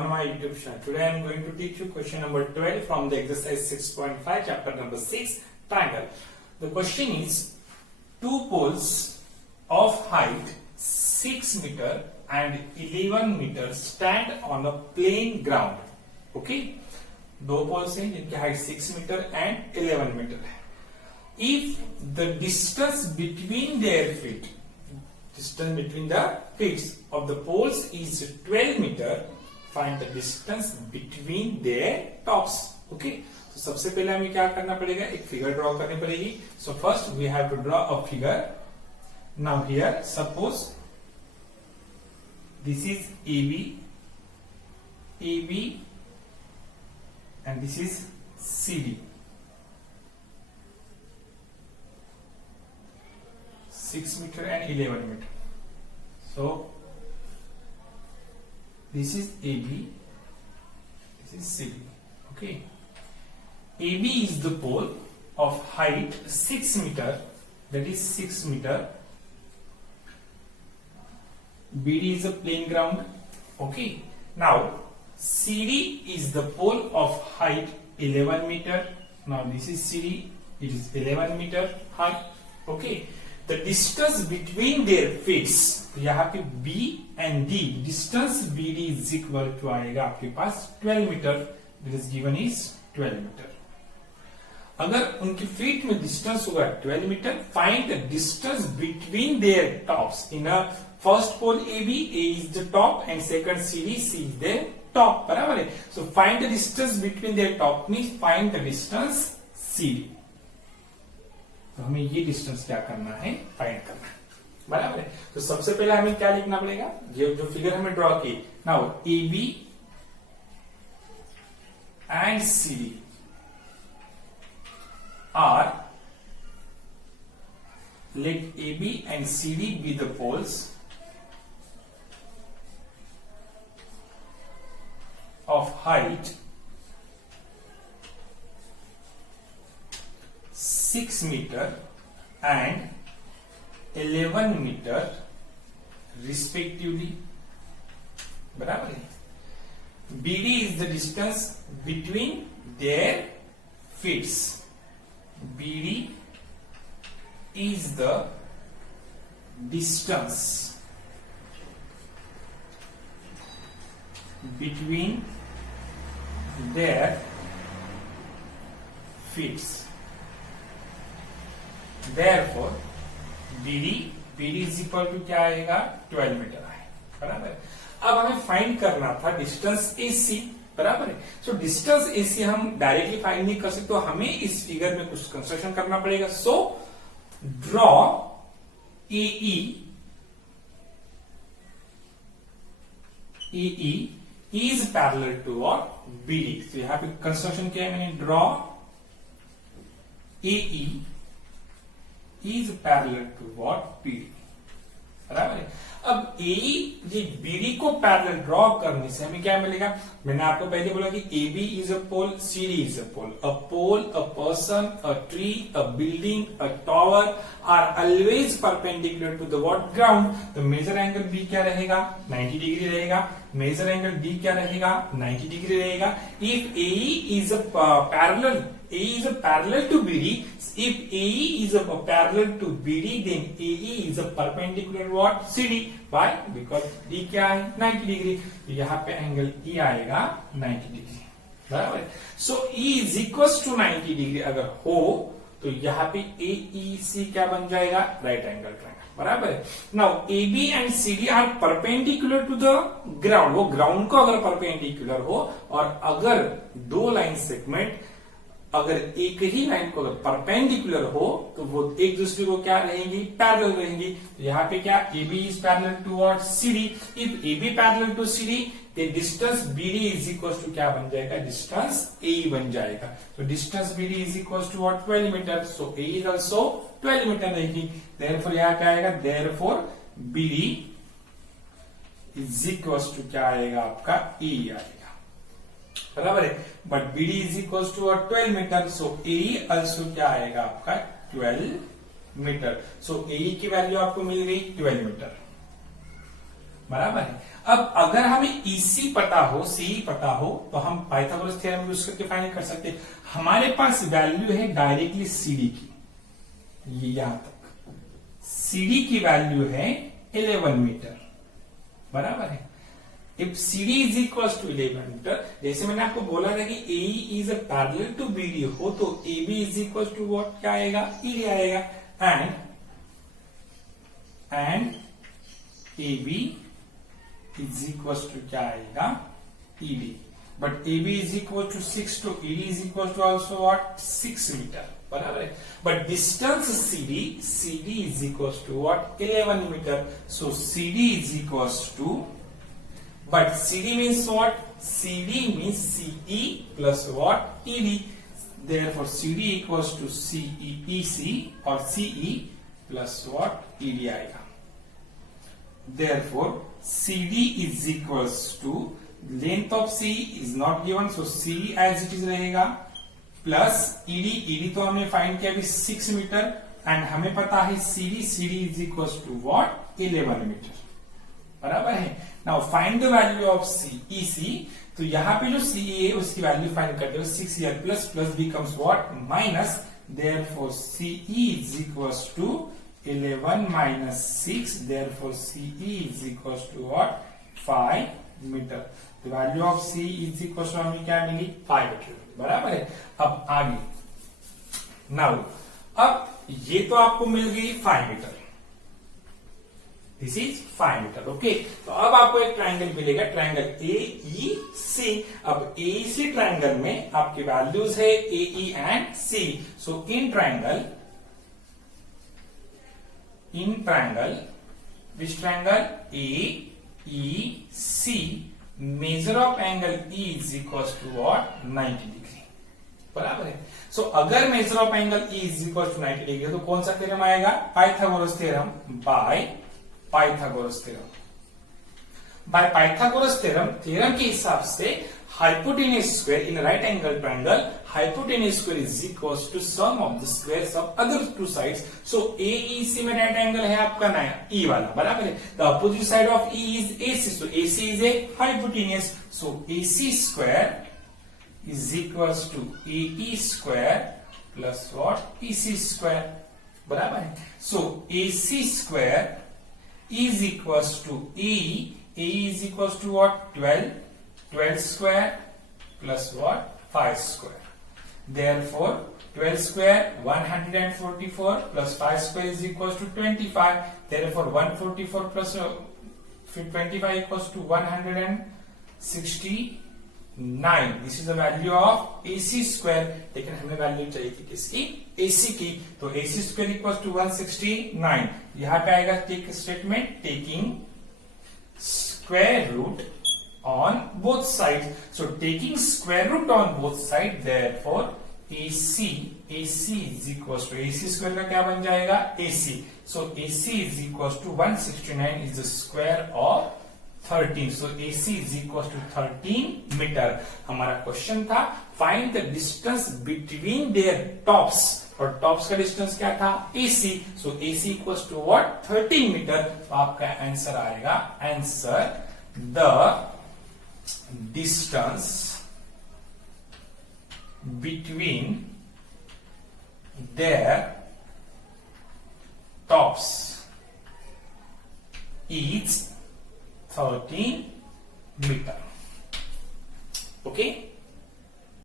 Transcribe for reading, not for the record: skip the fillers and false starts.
on my YouTube channel. Today I am going to teach you question number 12 from the exercise 6.5 chapter number 6 triangle. The question is two poles of height 6 meter and 11 meter stand on a plain ground. Okay, दो poles हैं जिनकी height 6 meter and 11 meter है. If the distance between their feet, distance between the feet of the poles is 12 meter, find the distance between their tops. Okay, so सबसे पहले हमें क्या करना पड़ेगा, एक फिगर ड्रॉ करनी पड़ेगी. So first we have to draw a figure. Now here suppose this is AB and this is CD. 6 meter and 11 meter. So this is AB, this is CD. Okay, AB is the pole of height 6 meter, that is 6 meter. BD is a plain ground. Okay, now CD is the pole of height 11 meter. Now this is CD, it is 11 meter height. Okay, the distance between their feet, तो यहाँ पे B and D, distance BD is equal to आएगा आपके पास 12 metre. That is given is 12 metre. अगर उनकी feet में distance होगा 12 metre, find the distance between their tops. In a first pole AB, A is the top and second CD, C is the top. बराबर है. So find the distance between their top means find the distance CD. तो हमें ये डिस्टेंस क्या करना है, फाइंड करना है. बराबर है. तो सबसे पहले हमें क्या लिखना पड़ेगा, ये जो फिगर हमें ड्रॉ की. Now AB and CD are, let AB and CD be the poles of height 6 meter and 11 meter respectively. बराबर है. BD is the distance between their feet. BD is the distance between their feet. Therefore BD is equal to क्या आएगा, 12 मीटर है. बराबर है. अब हमें फाइंड करना था डिस्टेंस AC. बराबर है. सो डिस्टेंस AC हम डायरेक्टली फाइंड नहीं कर सकते, तो हमें इस फिगर में कुछ कंस्ट्रक्शन करना पड़ेगा. So draw AE is parallel to what, BD. तो यहाँ पे कंस्ट्रक्शन क्या है, मैंने draw AE is parallel to what, BD. बराबर है. अब AE ये BD को पैरेलल ड्रॉ करने से हमें क्या मिलेगा, मैंने आपको पहले बोला कि AB is a pole, CD is a pole. A pole, a person, a tree, a building, a tower are always perpendicular to the what, ground. तो मेजर एंगल B क्या रहेगा, 90 डिग्री रहेगा. मेजर एंगल D क्या रहेगा, 90 डिग्री रहेगा. If AE is a parallel, AE is a parallel to BD. If AE is a parallel to BD, then AE is a perpendicular what, CD. Why? Because D क्या है, 90 degree. तो यहाँ पे angle E आएगा 90 degree. बराबर. सो E is equals to 90 डिग्री अगर हो तो यहाँ पे AEC क्या बन जाएगा, राइट एंगल ट्रायंगल. बराबर है. Now AB and CD are perpendicular to the ground. वो ग्राउंड को अगर परपेंडिकुलर हो और अगर दो लाइन सेगमेंट अगर एक ही लाइन को अगर परपेंडिकुलर हो तो वो एक दूसरे को क्या रहेंगी, पैरेलल रहेंगी. तो यहाँ पे क्या, AB is parallel to what, CD. If AB parallel to CD, then distance BD is equal to क्या बन जाएगा, डिस्टेंस AE बन जाएगा. तो distance BD is equal to what, 12 metre. So AE is also 12 metre रहेगी. Therefore यहाँ क्या आएगा, therefore BD is equal to क्या आएगा आपका, AE आएगा. बराबर है. But BD is equal to 12 metre. So AE also क्या आएगा आपका, 12 मीटर. सो AE की वैल्यू आपको मिल गई 12 मीटर. बराबर है। अब अगर हमें EC पता हो, CE पता हो, तो हम पाइथागोरस थ्योरम यूज करके फाइंड कर सकते हैं। हमारे पास वैल्यू है डायरेक्टली CD की, ये यहां तक CD की वैल्यू है 11 मीटर, बराबर है। If CD is equal to 11 metre, जैसे मैंने आपको बोला था कि AE is a parallel to BD हो तो AB is equal to what, क्या आएगा, ED आएगा। And AB is equal to क्या आएगा, ED। But AB is equal to 6 तो ED is equal to also what, 6 metre, बराबर है। But distance CD is equal to what, 11 metre. So CD is equal to, but CD means what? CD means CE plus what? ED. Therefore, CD equals to EC or CE plus what? ED आएगा। Therefore, CD is equals to length of CE is not given, so CE as it is रहेगा plus ED तो हमने फाइंड किया अभी 6 metre and हमें पता है CD is equals to what? 11 metre, बराबर है। Now find the value of EC, तो यहां पे जो CE है उसकी वैल्यू फाइंड करते हो, 6 here plus becomes what, minus. Therefore CE is equals to 11 minus 6, therefore CE is equals to what, 5 metre. The value of CE is equals to हमें क्या मिली, 5 मीटर, बराबर है। अब आगे, नाउ अब ये तो आपको मिल गई 5 metre, this is 5 metre, okay. तो अब आपको एक ट्राइंगल मिलेगा, ट्राइंगल AEC। अब AEC ट्राइंगल में आपकी वैल्यूज है AE and C। So in triangle which triangle AEC, measure of angle E is equal to what, 90 degree, बराबर है। सो अगर measure of angle E is equal to 90 degree तो कौन सा थ्योरम आएगा, Pythagoras theorem. By Pythagoras theorem के हिसाब से hypotenuse square in right angle triangle, hypotenuse square is equal to sum of the squares of other two sides. So AEC में right angle है आपका नया E वाला, बराबर है। The opposite side of E is AC, so AC is a hypotenuse. So AC square is equal to AE square plus what, EC square, बराबर है। So AC square is equals to AE is equals to what, 12 square plus what, 5 square. Therefore 12 square 144 plus 5 square is equals to 25. Therefore 144 plus 25 equals to 169. This is the value of AC square. लेकिन हमें वैल्यू चाहिए थी किसकी, AC की। तो AC square equals to 169। यहां पे आएगा take statement, taking square root on both side. So taking square root on both side, therefore AC is equal to, AC square का क्या बन जाएगा, AC। So AC is equal to 169 is the square of 13। So AC is equal to 13 metre. हमारा question था find the distance between their tops, और tops का distance क्या था, AC। So AC equal to what, 13 metre. तो आपका answer आएगा, answer the distance between their tops is 13 metre, okay.